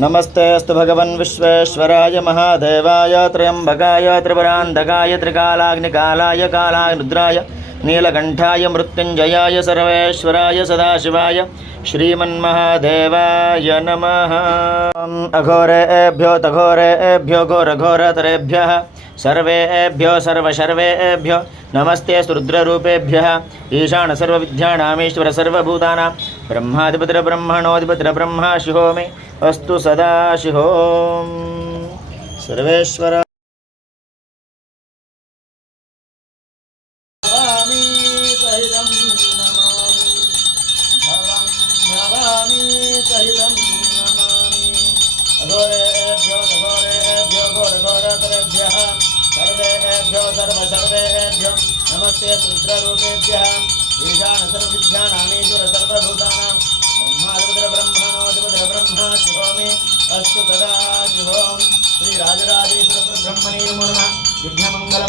नमस्ते अस्तु भगवन् विश्वेश्वराय महादेवाय, त्र्यम्बकाय, त्रिपुरान्धकाय, त्रिकालाग्निकालाय, कालारुद्राय, नीलकण्ठाय, मृत्युञ्जयाय, सर्वेश्वराय, सदाशिवाय, श्रीमन्महादेवाय नमः। अघोरे एभ्यो तघोरे एभ्यो घोरघोरतरेभ्यः सर्वे एभ्यो सर्वशर्वे एभ्यो नमस्ते रुद्ररूपेभ्यः ईशानसर्वविद्याणामीश्वरसर्वभूतानां सर्वविद्यानामीश्वर सर्वभूतानां ब्रह्माधिपतिर्ब्रह्मणोऽधिपतिर्ब्रह्मा शिहो मे अस्तु सदा शिहो सर्वेश्वर भवामि सहितं नमामि भवं అస్తు తదాజుహోం శ్రీ రాజరాజేశ్వర బ్రహ్మణే మురణ విఘ్నమంగళ